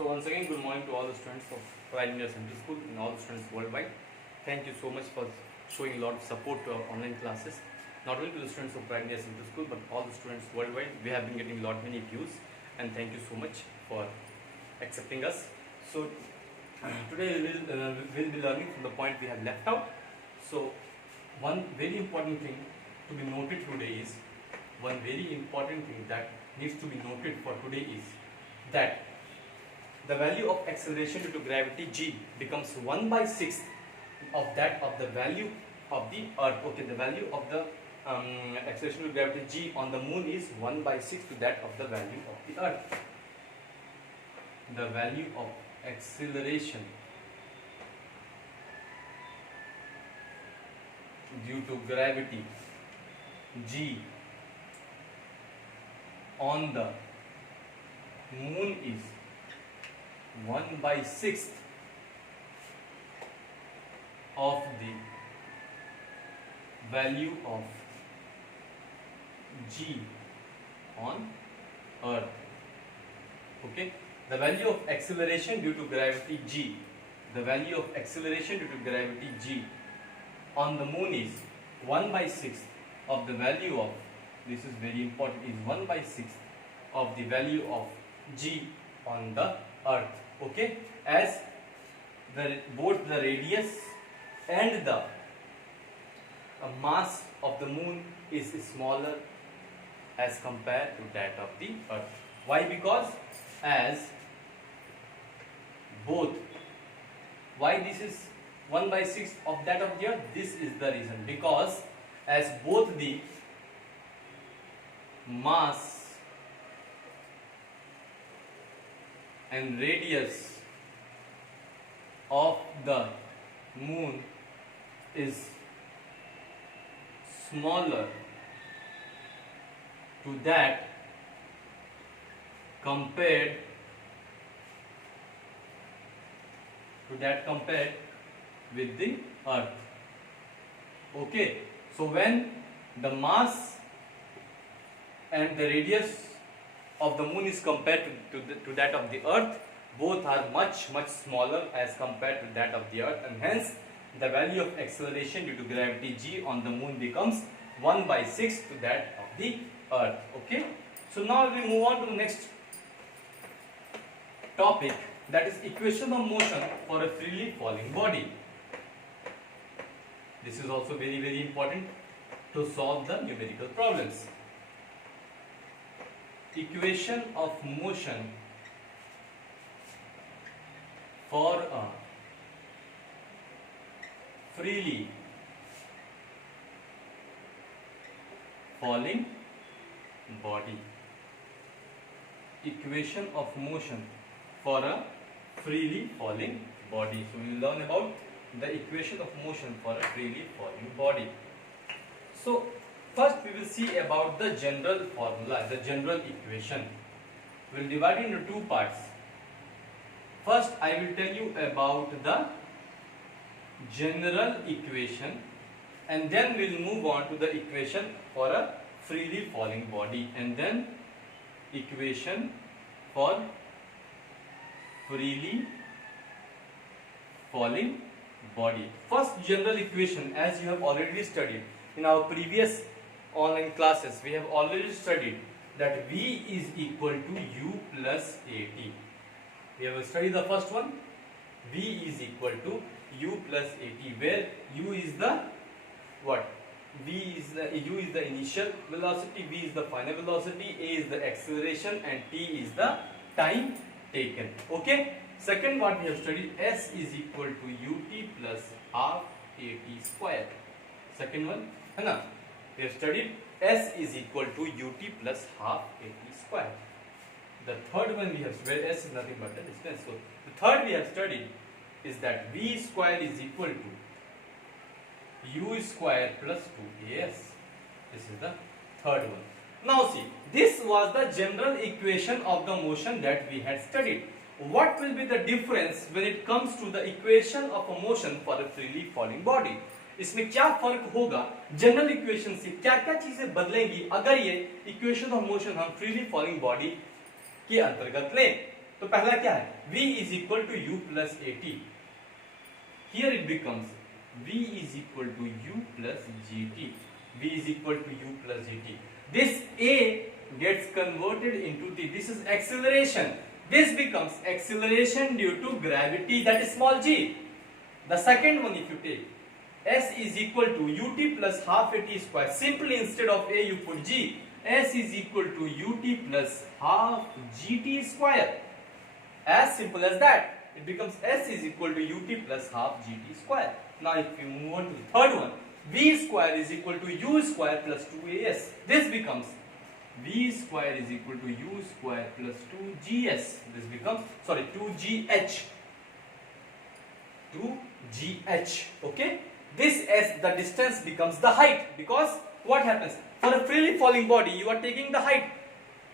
So once again, good morning to all the students of Pioneer Central School and all the students worldwide. Thank you so much for showing a lot of support to our online classes. Not only to the students of Pioneer Central School, but all the students worldwide. We have been getting many views, and thank you so much for accepting us. So today we'll be learning from the point we have left out. So one very important thing to be noted today is that the value of acceleration due to gravity g becomes 1/6 of that of the value of the earth. Okay, the value of the acceleration due to gravity g on the moon is 1/6 to that of the value of the earth. The value of acceleration due to gravity g on the moon is 1/6 of the value of g on earth. Okay, the value of acceleration due to gravity g, the value of acceleration due to gravity g on the moon is 1/6 of the value of, this is very important, is 1/6 of the value of g on the earth. Okay, as both the radius and the mass of the moon is smaller as compared to that of the earth. Why? Because as both, why this is 1/6 of that of the earth? This is the reason, because as both the mass and radius of the moon is smaller to that compared with the earth. Okay, so when the mass and the radius of the moon is compared to that of the earth, both are much smaller as compared to that of the earth, and hence the value of acceleration due to gravity g on the moon becomes 1/6 to that of the earth. Okay, so now we move on to the next topic, that is equation of motion for a freely falling body. This is also very important to solve the numerical problems. Equation of motion for a freely falling body. Equation of motion for a freely falling body. So we will learn about the equation of motion for a freely falling body. So first we will see about the general formula, the general equation. We will divide it into two parts. First I will tell you about the general equation, and then we will move on to the equation for a freely falling body, and then equation for freely falling body. First general equation, as you have already studied in our previous online classes, we have already studied that V is equal to U plus AT. We have studied the first one. V is equal to U plus AT, where U is the what? U is the initial velocity, V is the final velocity, A is the acceleration, and T is the time taken. Okay. Second, what we have studied, S is equal to UT plus half AT square. Second one, है ना? We have studied S is equal to UT plus half AT square. The third one we have, where S is nothing but the distance. So the third we have studied is that V square is equal to U square plus 2AS. This is the third one. Now see, this was the general equation of the motion that we had studied. What will be the difference when it comes to the equation of a motion for a freely falling body? इसमें क्या फर्क होगा general equation से, क्या क्या चीजें बदलेंगी अगर ये इक्वेशन ऑफ मोशन हम फ्रीली फॉलिंग बॉडी के अंतर्गत लें? तो पहला क्या है, v is equal to u plus at. Here it becomes v is equal to u plus gt. v is equal to u plus gt. This a gets converted into t. This is acceleration. This becomes acceleration due to gravity, that is small g. The second one, if you take s is equal to ut plus half at square. Simply instead of a you put g. S is equal to ut plus half gt square. As simple as that. It becomes s is equal to ut plus half gt square. Now if you move on to the third one, v square is equal to u square plus 2as. This becomes v square is equal to u square plus 2gs. This becomes, sorry, 2gh. 2gh. Okay. This as the distance becomes the height, because what happens, for a freely falling body you are taking the height.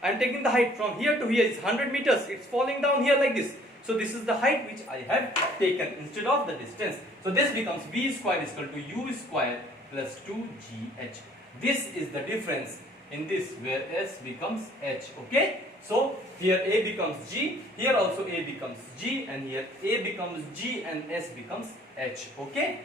I am taking the height from here to here, it's 100 meters, it's falling down here like this. So this is the height which I have taken instead of the distance. So this becomes v square is equal to u square plus 2gh. This is the difference in this, where s becomes h. Okay. So here a becomes g, here also a becomes g, and here a becomes g and s becomes h. Okay.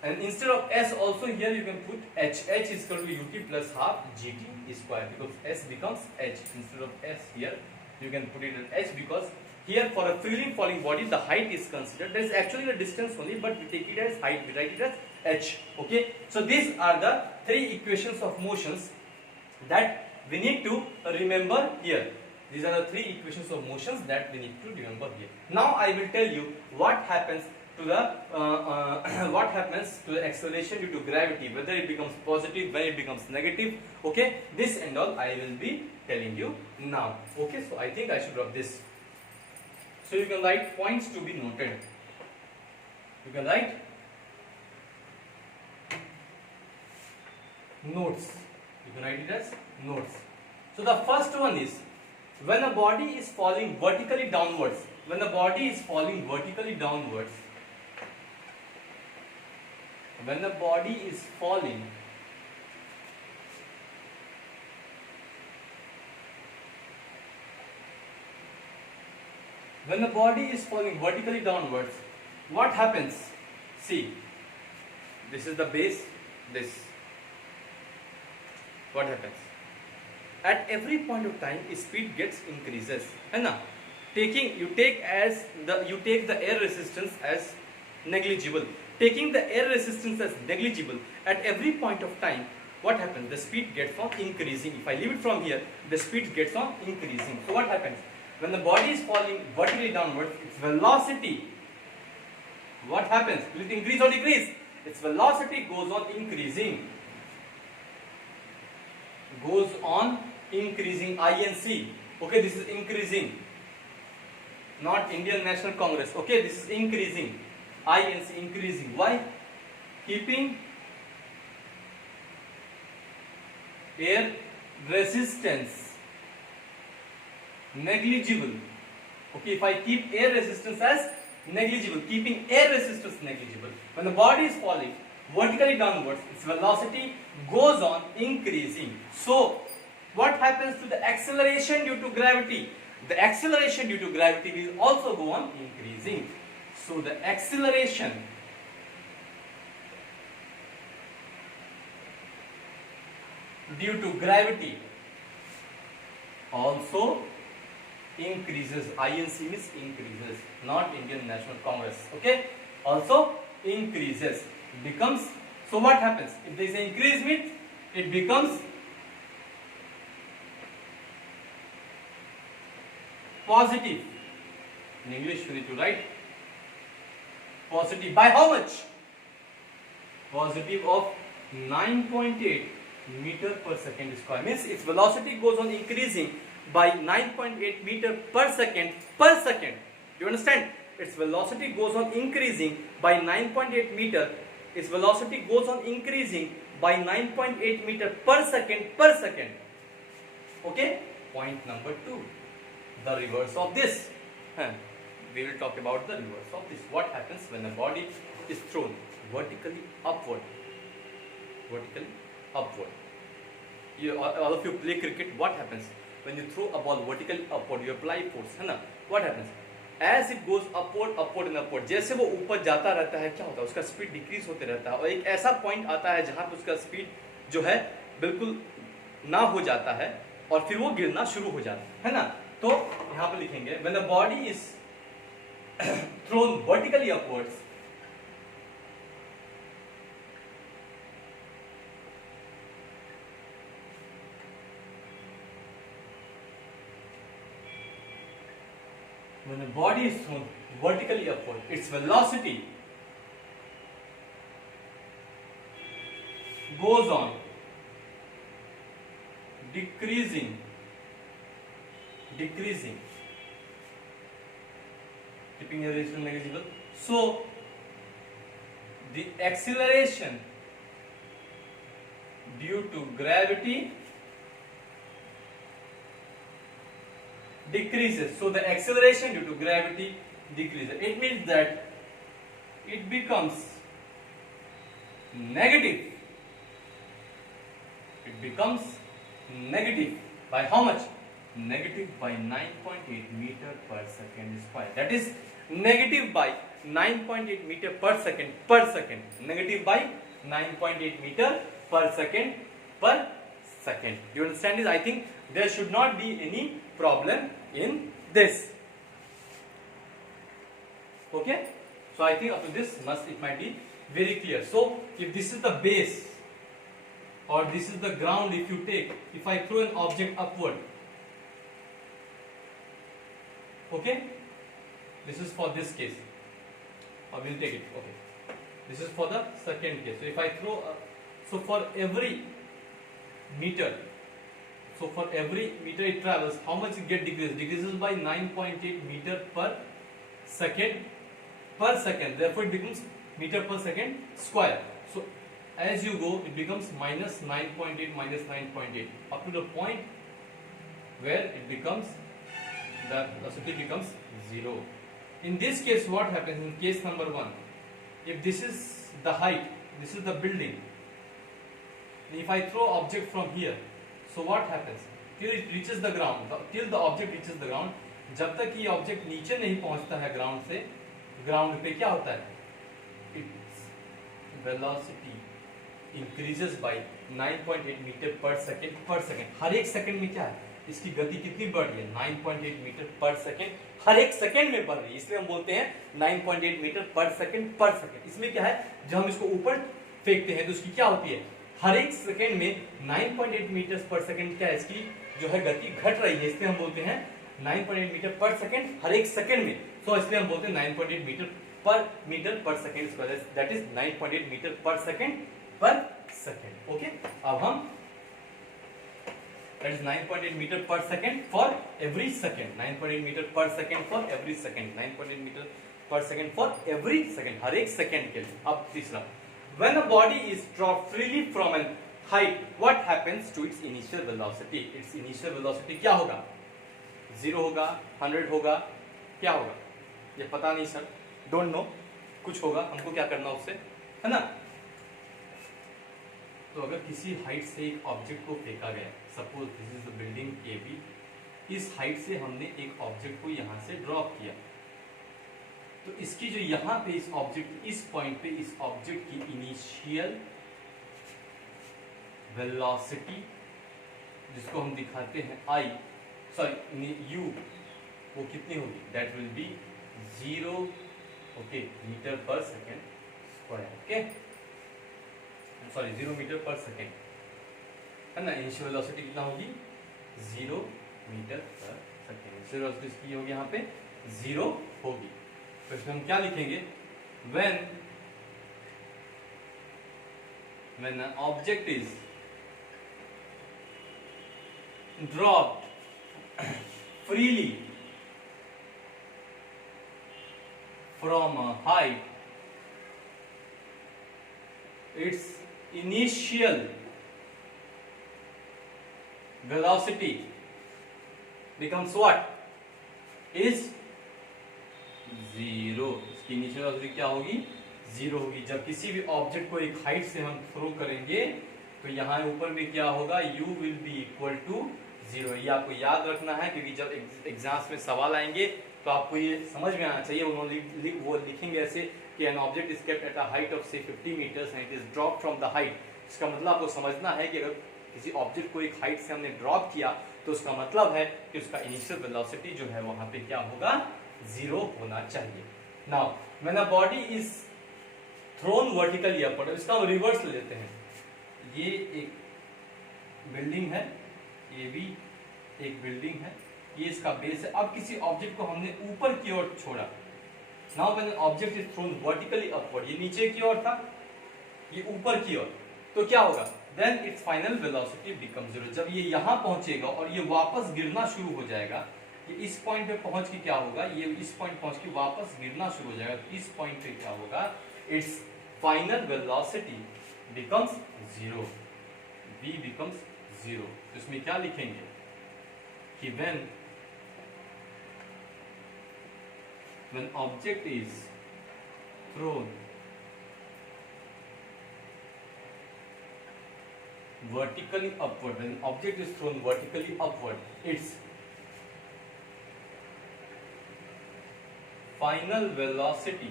And instead of s also here you can put h. h is equal to ut plus half gt square, because s becomes h. Instead of s here you can put it as h, because here for a freely falling body the height is considered. There is actually the distance only, but we take it as height, we write it as h. Okay. So these are the three equations of motions that we need to remember here. These are the three equations of motions that we need to remember here. Now I will tell you what happens to the what happens to the acceleration due to gravity, whether it becomes positive, when it becomes negative. Okay, this and all I will be telling you now. Okay, so I think I should drop this. So you can write points to be noted. You can write notes. You can write it as notes. So the first one is, when a body is falling vertically downwards, when the body is falling vertically downwards, when the body is falling vertically downwards, what happens? See, this is the base, this. What happens? At every point of time, speed gets increases. है ना? You take the air resistance as negligible. Taking the air resistance as negligible, at every point of time, what happens? The speed gets on increasing. If I leave it from here, the speed gets on increasing. So what happens? When the body is falling vertically downwards, its velocity, what happens? Will it increase or decrease? Its velocity goes on increasing. Goes on increasing. INC. Okay, this is increasing. Not Indian National Congress. Okay, this is increasing. INC, increasing. Why? Keeping air resistance negligible. Okay, if I keep air resistance as negligible, keeping air resistance negligible, when the body is falling vertically downwards, its velocity goes on increasing. So what happens to the acceleration due to gravity? The acceleration due to gravity will also go on increasing. So the acceleration due to gravity also increases. INC means increases, not Indian National Congress. Okay, also increases. Becomes, so what happens? If there is an increase with, it becomes positive. In English you need to write positive. By how much? Positive of 9.8 meter per second square. Means its velocity goes on increasing by 9.8 meter per second per second. Do you understand? Its velocity goes on increasing by 9.8 meter. Its velocity goes on increasing by 9.8 meter per second per second. Okay? Point number 2. The reverse of this. We will talk about the reverse of this. What happens when a body is thrown vertically upward? Vertically upward. All of you play cricket. What happens when you throw a ball vertically upward? You apply force. What happens, as it goes upward upward and upward, जैसे वो ऊपर जाता रहता है क्या होता है, उसका स्पीड डिक्रीज होते रहता है, और एक ऐसा पॉइंट आता है जहां पर उसका स्पीड जो है बिल्कुल ना हो जाता है और फिर वो गिरना शुरू हो जाता है ना। तो यहां पर लिखेंगे when the body is thrown vertically upwards, when a body is thrown vertically upward, its velocity goes on decreasing, keeping a ratio negligible. So the acceleration due to gravity decreases. So the acceleration due to gravity decreases. It means that it becomes negative. It becomes negative by how much? Negative by 9.8 meter per second square. That is negative by 9.8 meter per second per second. Negative by 9.8 meter per second per second. You understand this? I think there should not be any problem in this. Okay? So I think up to this it might be very clear. So if this is the base or this is the ground, if you take, if I throw an object upward, okay, this is for this case, or we'll take it, okay, this is for the second case. So if I throw so for every meter, so for every meter it travels, how much it decreases by 9.8 meter per second, therefore it becomes meter per second square. So as you go, it becomes minus 9.8 up to the point where it becomes, the velocity becomes 0. In this case, what happens in case number 1, if this is the height, this is the building, if I throw object from here, so what happens till it reaches the ground, till the object reaches the ground, जब तक ये object नीचे नहीं पहुंचता है ground से, ground पे क्या होता है, its velocity increases by 9.8 metre per second. हर एक सेकंड में क्या है, इसकी गति कितनी बढ़ रही है, 9.8 मीटर पर सेकेंड, हर एक सेकंड में बढ़ रही है, इसलिए हम बोलते हैं 9.8 मीटर पर सेकेंड. इसमें क्या है, जब हम इसको ऊपर फेंकते हैं तो इसकी क्या होती है, हर एक सेकंड में 9.8 मीटर पर सेकंड क्या है, इसकी जो है गति घट रही है, इसलिए हम बोलते हैं 9.8 मीटर पर सेकंड हर एक सेकंड में. तो इसलिए हम बोलते हैं 9.8 metre per second square, that is 9.8 metre per second. Okay, अब हम that is 9.8 meter per second for every second, 9.8 meter per second for every second, 9.8 meter per second for every second, हर एक second के लिए. अब तीसरा, when a body is dropped freely from an height, what happens to its initial velocity? Its initial velocity क्या होगा, 0 होगा, 100 होगा, क्या होगा, ये पता नहीं सर, डोंट नो, कुछ होगा, हमको क्या करना उससे, है ना. तो अगर किसी हाइट से एक ऑब्जेक्ट को फेंका गया, suppose this is the building AB, इस हाइट से हमने एक ऑब्जेक्ट को यहां से ड्रॉप किया, तो इसकी जो यहां पे इस ऑब्जेक्ट, इस पॉइंट पे इस ऑब्जेक्ट की इनिशियल वेलोसिटी, जिसको हम दिखाते हैं U, वो कितनी होगी, that will be 0, okay, metre per second square. Okay, sorry 0 metre per second, है ना. इनिशियल वेलोसिटी कितना होगी, 0 metre per second. Initial velocity की होगी यहाँ पे 0 होगी. तो इसमें हम क्या लिखेंगे, when an object is dropped freely from a height, its initial velocity becomes what, is 0. इसकी इनिशियल वेलोसिटी क्या होगी, 0 होगी. जब किसी भी ऑब्जेक्ट को एक हाइट से हम थ्रो करेंगे तो यहाँ ऊपर में क्या होगा, u will be equal to 0. ये आपको याद रखना है, क्योंकि जब एग्जाम्स में सवाल आएंगे तो तो आपको ये समझ में आना चाहिए। उन्होंने वो लिखेंगे ऐसे कि an object is kept at a height of say 50 metres and it is drop from the height. इसका मतलब आपको समझना है कि अगर किसी ऑब्जेक्ट को एक हाइट से हमने ड्रॉप किया तो उसका मतलब है कि उसका इनिशियल वेलोसिटी जो है वहां पे क्या होगा, 0 होना चाहिए। Now when a body is thrown vertically upward, इसका हम रिवर्स ले लेते हैं। ये एक बिल्डिंग है, ये भी एक बिल्डिंग है, ये इसका बेस है। अब किसी ऑब्जेक्ट को हमने ऊपर की ओर छोड़ा। Now when object is thrown vertically upward, ये नीचे की ओर था, ये ऊपर की ओर, तो क्या होगा, then it's final velocity become 0। जब ये यहां पहुंचेगा और ये वापस गिरना शुरू हो जाएगा, ये इस पॉइंट पे पहुंच के क्या होगा, ये इस पॉइंट पहुंच के वापस गिरना शुरू हो जाएगा, तो इस पॉइंट पे क्या होगा, it's final velocity becomes 0, v becomes 0। तो इसमें क्या लिखेंगे कि when object is thrown vertically upward, when object is thrown vertically upward, its final velocity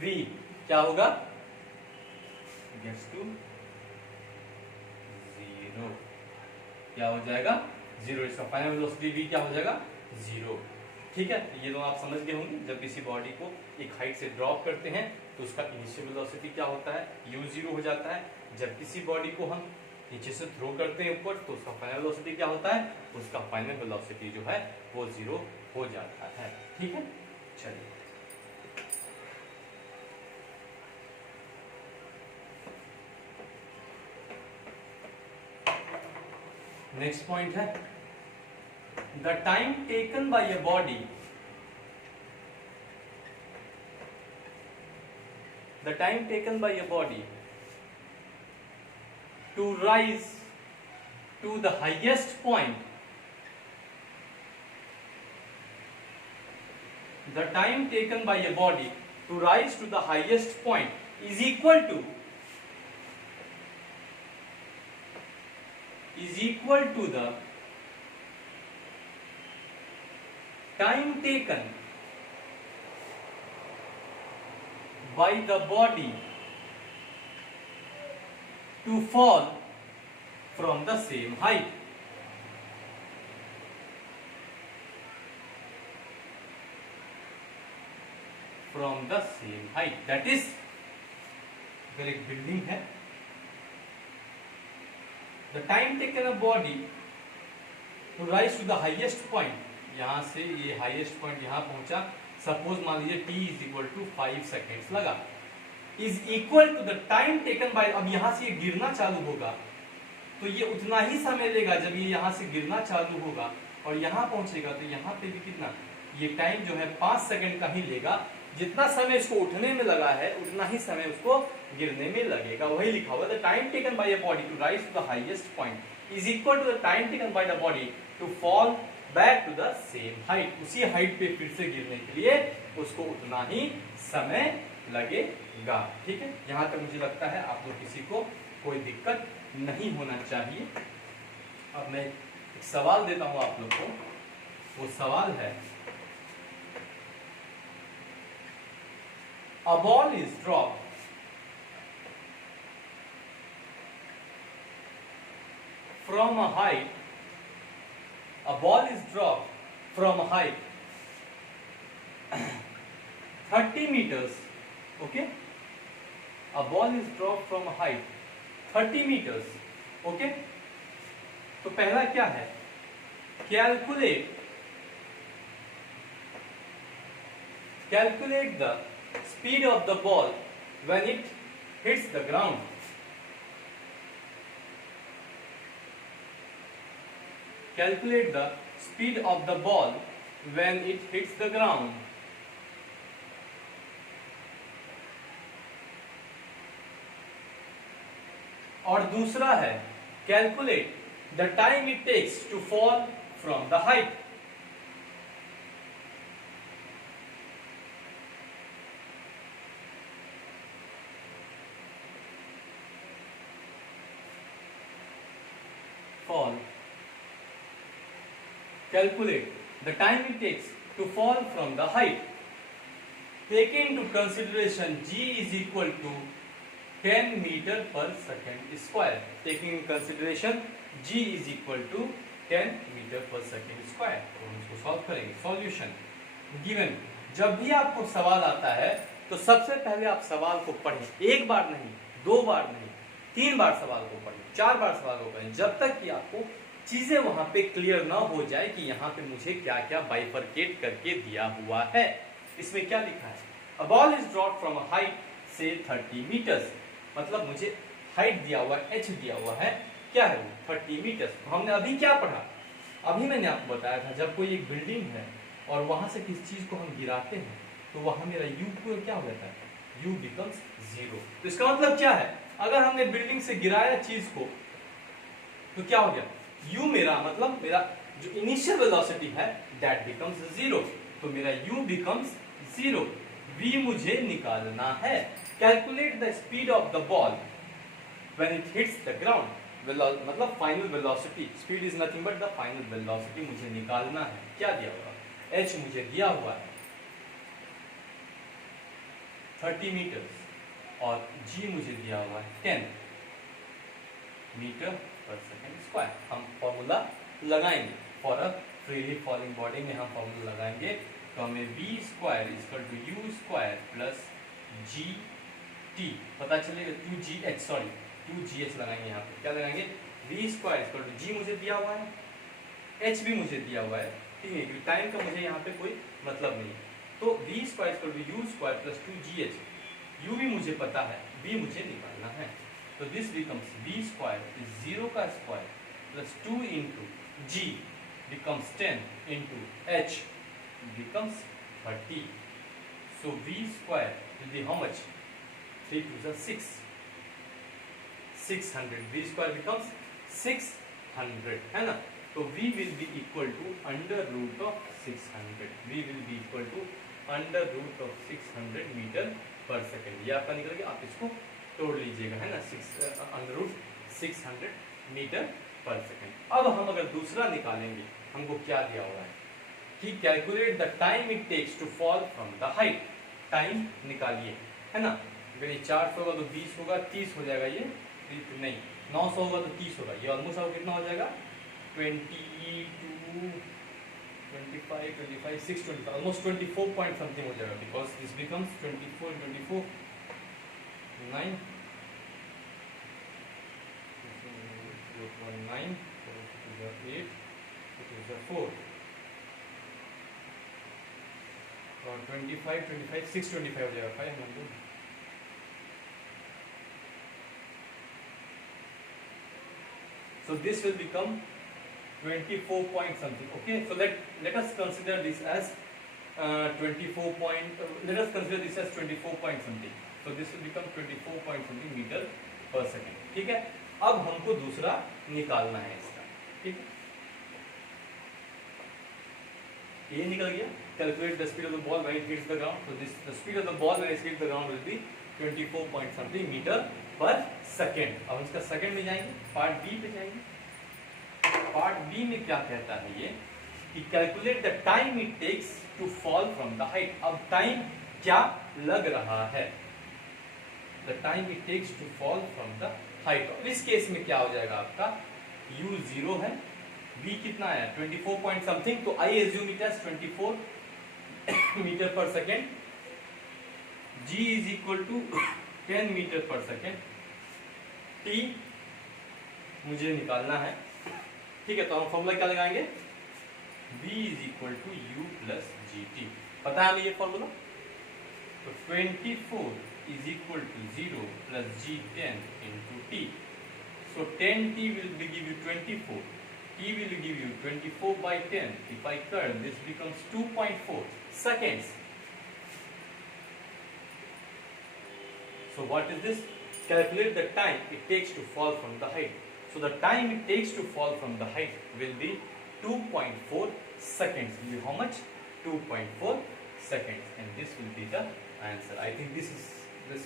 v क्या होगा, gets to 0। क्या हो जाएगा, 0। इसका फाइनल वेलोसिटी v क्या हो जाएगा, 0। ठीक है, ये तो आप समझ गए होंगे। जब किसी बॉडी को एक हाइट से ड्रॉप करते हैं तो उसका इनिशियल वेलोसिटी क्या होता है, u0 हो जाता है। जब किसी बॉडी को हम नीचे से थ्रो करते हैं ऊपर तो उसका फाइनल वेलोसिटी क्या होता है, उसका फाइनल वेलोसिटी जो है वो 0 हो जाता है। ठीक है, चलिए नेक्स्ट पॉइंट है, the time taken by a body, the time taken by a body to rise to the highest point, the time taken by a body to rise to the highest point is equal to the time taken by the body to fall from the same height। From the same height, that is, अगर एक building है, the time taken a body to rise to the highest point, यहां से ये highest point यहां पहुंचा, suppose मान लीजिए t is equal to 5 seconds लगा, is equal to the time taken by, अब यहां से ये गिरना चालू होगा तो ये उतना ही समय लेगा जब ये यहां से गिरना चालू होगा और यहां पहुंचेगा तो यहां पे भी कितना, ये टाइम जो है 5 सेकंड का ही लेगा। जितना समय इसको उठने में लगा है उतना ही समय उसको गिरने में लगेगा। वही लिखा हुआ, the time taken by a body to rise to the highest point is equal to the time taken by the body to fall back to the same height. उसी हाइट पे फिर से गिरने के लिए उसको उतना ही समय लगेगा। ठीक है, यहां तक मुझे लगता है आप लोग किसी को कोई दिक्कत नहीं होना चाहिए। अब मैं एक सवाल देता हूं आप लोग को, वो सवाल है, a ball is dropped from a height, a ball is dropped from a height 30 meters, okay, a ball is dropped from a height 30 meters, okay। तो पहला क्या है, calculate the speed of the ball when it hits the ground। Calculate the speed of the ball when it hits the ground। और दूसरा है calculate the time it takes to fall from the height। Calculate the time it takes to fall from the height. Taking into consideration g is equal to 10 meter per second square. Taking in consideration g is equal to 10 meter per second square. तो हम इसको solve करेंगे. Solution given. जब भी आपको सवाल आता है तो सबसे पहले आप सवाल को पढ़ें. एक बार नहीं, दो बार नहीं, 3 बार सवाल को पढ़ें, 4 बार सवाल को पढ़ें, जब तक कि आपको चीजें वहां पे क्लियर ना हो जाए कि यहाँ पे मुझे क्या क्या बाइफरकेट करके दिया हुआ है. इसमें क्या लिखा है? A ball is dropped from a height से 30 meters. मतलब मुझे हाइट दिया हुआ है, h दिया हुआ है, क्या है वो? 30 मीटर्स. हमने अभी क्या पढ़ा? अभी मैंने आपको बताया था जब कोई एक बिल्डिंग है और वहां से किसी चीज को हम गिराते हैं तो वहां मेरा u को क्या हो जाता है? u becomes 0. तो इसका मतलब क्या है? अगर हमने बिल्डिंग से गिराया चीज को तो क्या हो गया? u मेरा मतलब मेरा जो इनिशियल वेलोसिटी है दैट बिकम्स 0. तो मेरा u becomes 0. v मुझे निकालना है. Calculate the speed of the ball when it hits the ground. मतलब final velocity. Speed is nothing but the final velocity मुझे निकालना है. क्या दिया हुआ? h मुझे दिया हुआ है 30 मीटर और g मुझे दिया हुआ है 10 मीटर पर सेकेंड स्क्वायर. हम फॉर्मूला लगाएंगे for a freely falling body में. हम फॉर्मूला लगाएंगे तो हमें v square equal to u square plus g t पता चलेगा. 2gh लगाएंगे. यहाँ पे क्या लगाएंगे? v square equal to g मुझे दिया हुआ है, h भी मुझे दिया हुआ है, ठीक है, क्योंकि टाइम का मुझे यहाँ पे कोई मतलब नहीं. तो v square equal to u square plus 2gh. u भी मुझे पता है, v मुझे निकालना है. तो this becomes v square is 0 का square plus 2 into g becomes 10 into h becomes 30. So v square will be how much? 3 to the 6. 600. v square becomes 600, है ना. तो v will be equal to under root of 600. v will be equal to under root of 600 metre per second. ये आपका निकल गया. आप इसको तोड़ लीजिएगा, है ना. Under root 600 metre per second. अब हम अगर दूसरा निकालेंगे, हमको क्या दिया हुआ है कि calculate the time it takes to fall from the height. Time निकालिए, है ना. अगर ये 400 होगा तो 20 होगा, 30 हो जाएगा. ये नहीं, 900 होगा तो 30 होगा. ये ऑलमोस्ट आपको कितना हो जाएगा? 22, 25, 25, 6, 25, ऑलमोस्ट 24 पॉइंट समथिंग हो जाएगा. बिकॉज दिस बिकम्स 24, 24, 9, 9, 8, 4 और 25, 25, 625 हो जाएगा. 500. So this will become 24 point something. Okay, so let us consider this as 24 point. Let us consider this as 24 point something. So this will become 24 point something meter per second. ठीक है. अब हमको दूसरा निकालना है इसका. ठीक है, ये निकल गया. Calculate the speed of the ball when it hits the ground. So this the speed of the ball when it hits the ground will be 24 point something meter पर सेकेंड. अब इसका सेकेंड में जाएंगे, पार्ट बी पे जाएंगे. Part B में क्या कहता है ये कि calculate the time it takes to fall from the height. अब टाइम क्या लग रहा है? The time it takes to fall from the height. अब इस केस में क्या हो जाएगा आपका? u 0 है, v कितना है? 24 पॉइंट समथिंग. तो I assume it as 24 metre per second. g is equal to 10 metre per second. t मुझे निकालना है. ठीक है, तो हम फॉर्मूला क्या लगाएंगे? v is equal to u plus g t. पता है हमें ये फॉर्मूला. तो 24 is equal to 0 plus g 10 into t. So 10t will give you 24. t will give you 24 by 10. If I cut, this becomes 2.4 seconds. So what is this? Calculate the time it takes to fall from the height. So the time it takes to fall from the height will be 2.4 seconds. Will be how much? 2.4 seconds. And this will be the answer. I think this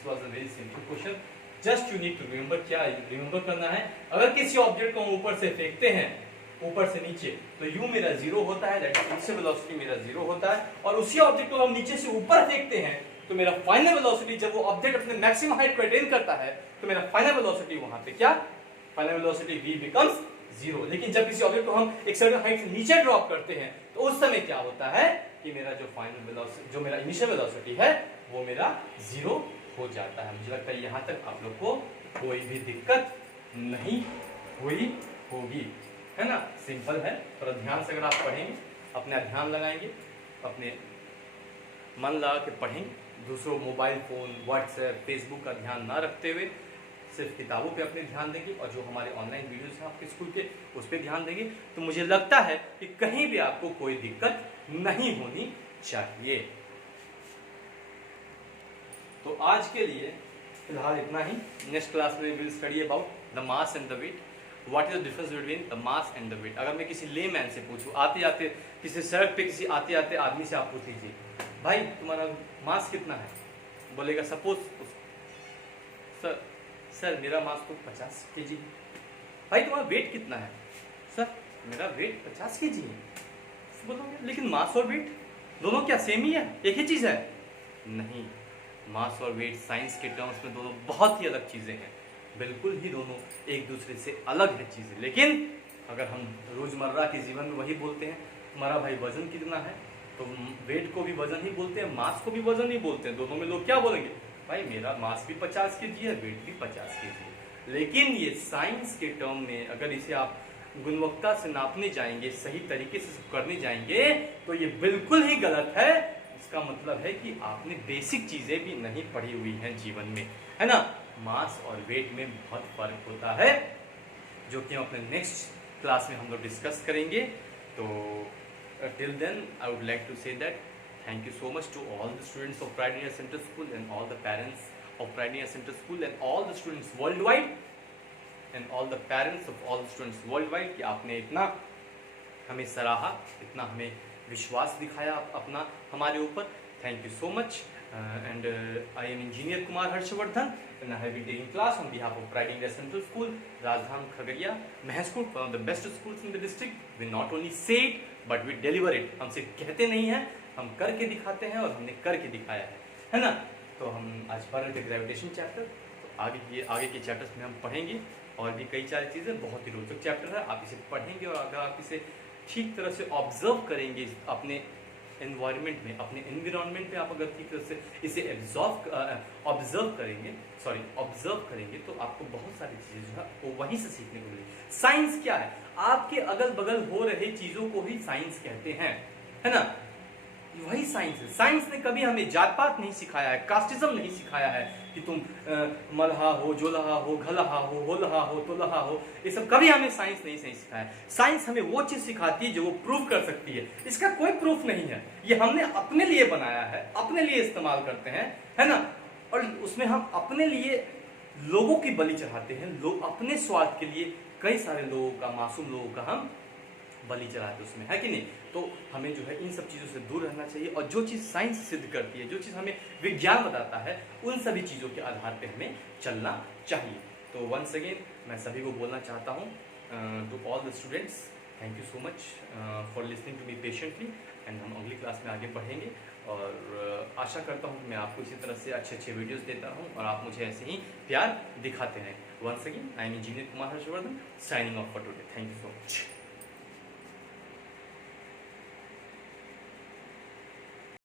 was a very simple question. Just you need to remember. क्या remember करना है? अगर किसी object को हम ऊपर से फेंकते हैं ऊपर से नीचे, तो u मेरा 0 होता है, दैट इनिशियल वेलोसिटी मेरा 0 होता है। और उसी ऑब्जेक्ट को हम नीचे से ऊपर फेंकते हैं तो मेरा फाइनल वेलोसिटी, जब वो ऑब्जेक्ट अपने मैक्सिमम हाइट को अटेन करता है तो मेरा फाइनल वेलोसिटी वहां पे क्या, फाइनल वेलोसिटी v बिकम्स 0। लेकिन जब किसी ऑब्जेक्ट को हम एक सर्टेन हाइट से नीचे ड्रॉप करते हैं तो उस समय क्या होता है कि मेरा जो फाइनल वेलोसिटी, जो मेरा इनिशियल वेलोसिटी है वो मेरा 0 हो जाता है। मुझे लगता है यहाँ तक आप लोग को कोई भी दिक्कत नहीं हुई होगी, है ना। सिंपल है, पर ध्यान से अगर आप पढ़ेंगे, अपना ध्यान लगाएंगे, अपने मन लगा के पढ़ेंगे, दूसरों मोबाइल फोन, व्हाट्सएप, फेसबुक का ध्यान ना रखते हुए सिर्फ किताबों पे अपने ध्यान देंगे और जो हमारे ऑनलाइन वीडियोस हैं आपके स्कूल के उस पर ध्यान देंगे, तो मुझे लगता है कि कहीं भी आपको कोई दिक्कत नहीं होनी चाहिए। तो आज के लिए फिलहाल इतना ही। नेक्स्ट क्लास में will study about the mass and the weight. What is the difference between the mass and the weight. अगर मैं किसी लेमैन से पूछूं, आते आते किसी सड़क पे किसी आते आते आदमी से आप पूछ लीजिए, भाई तुम्हारा मास कितना है, बोलेगा सपोज सर मेरा मास तो 50 kg है। भाई तुम्हारा वेट कितना है, सर मेरा वेट 50 kg है। बोलोगे लेकिन मास और वेट दोनों क्या सेम ही है, एक ही चीज है? नहीं, मास और वेट साइंस के टर्म्स में दोनों बहुत ही अलग चीजें हैं, बिल्कुल ही दोनों एक दूसरे से अलग है चीजें। लेकिन अगर हम रोजमर्रा के जीवन में वही बोलते हैं, तुम्हारा भाई वजन कितना है, तो वेट को भी वजन ही बोलते हैं, मास को भी वजन ही बोलते हैं। दोनों में लोग क्या बोलेंगे, भाई मेरा मास भी 50 kg है, वेट भी 50 kg है। लेकिन ये साइंस के टर्म में अगर इसे आप गुणवत्ता से नापने जाएंगे, सही तरीके से करने जाएंगे, तो ये बिल्कुल ही गलत है। इसका मतलब है कि आपने बेसिक चीजें भी नहीं पढ़ी हुई हैं जीवन में, है ना। मास और वेट में बहुत फर्क होता है, जो कि हम अपने नेक्स्ट क्लास में हम लोग डिस्कस करेंगे। तो till then I would like to say that thank you so much to all the students of Pride India Center School and all the parents of Pride India Center School and all the students worldwide and all the parents of all the students worldwide कि आपने इतना हमें सराहा, इतना हमें विश्वास दिखाया अपना हमारे ऊपर। Thank you so much and I am Engineer Kumar Harshvardhan and I have been taking class on behalf of Pride India Central School, Rajdhan Khagaria, Maheskut, one of the best schools in the district. We not only say it but we deliver it. हम सिर्फ कहते नहीं हैं, हम करके दिखाते हैं और हमने करके दिखाया है ना। तो हम आज पढ़ रहे थे ग्रेविटेशन चैप्टर, तो आगे के चैप्टर्स में हम पढ़ेंगे और भी कई सारी चीज़ें, बहुत ही रोचक चैप्टर है। आप इसे पढ़ेंगे और अगर आप इसे ठीक तरह से ऑब्जर्व करेंगे अपने एनवायरनमेंट में, अपने एनवायरनमेंट में आप अगर ठीक तरह से इसे ऑब्जर्व करेंगे तो आपको बहुत सारी चीजें जो है वो वहीं से सीखने को मिलेगी। साइंस क्या है, आपके अगल बगल हो रहे चीजों को ही साइंस कहते हैं, है ना। वही साइंस है। साइंस ने कभी हमें जात पात नहीं सिखाया है, कास्टिज्म नहीं सिखाया है कि तुम मलहा हो, जोलहा हो, घलहा हो, होलहा हो, तोलहा हो, ये सब कभी हमें साइंस नहीं सिखाया। साइंस हमें वो चीज सिखाती है जो वो प्रूव कर सकती है। इसका कोई प्रूफ नहीं है, ये हमने अपने लिए बनाया है, अपने लिए इस्तेमाल करते हैं, है ना। और उसमें हम अपने लिए लोगों की बलि चढ़ाते हैं, लोग अपने स्वार्थ के लिए कई सारे लोगों का, मासूम लोगों का हम बलि चढ़ाते उसमें, है कि नहीं। तो हमें जो है इन सब चीज़ों से दूर रहना चाहिए और जो चीज़ साइंस सिद्ध करती है, जो चीज़ हमें विज्ञान बताता है, उन सभी चीज़ों के आधार पे हमें चलना चाहिए। तो वंस अगेन मैं सभी को बोलना चाहता हूँ to all the students, thank you so much for listening to me patiently and हम अगली क्लास में आगे बढ़ेंगे और आशा करता हूँ कि मैं आपको इसी तरह से अच्छे वीडियोस देता हूँ और आप मुझे ऐसे ही प्यार दिखाते हैं। Once again I am engineer Kumar Harshvardhan, signing off for today. Thank you so much.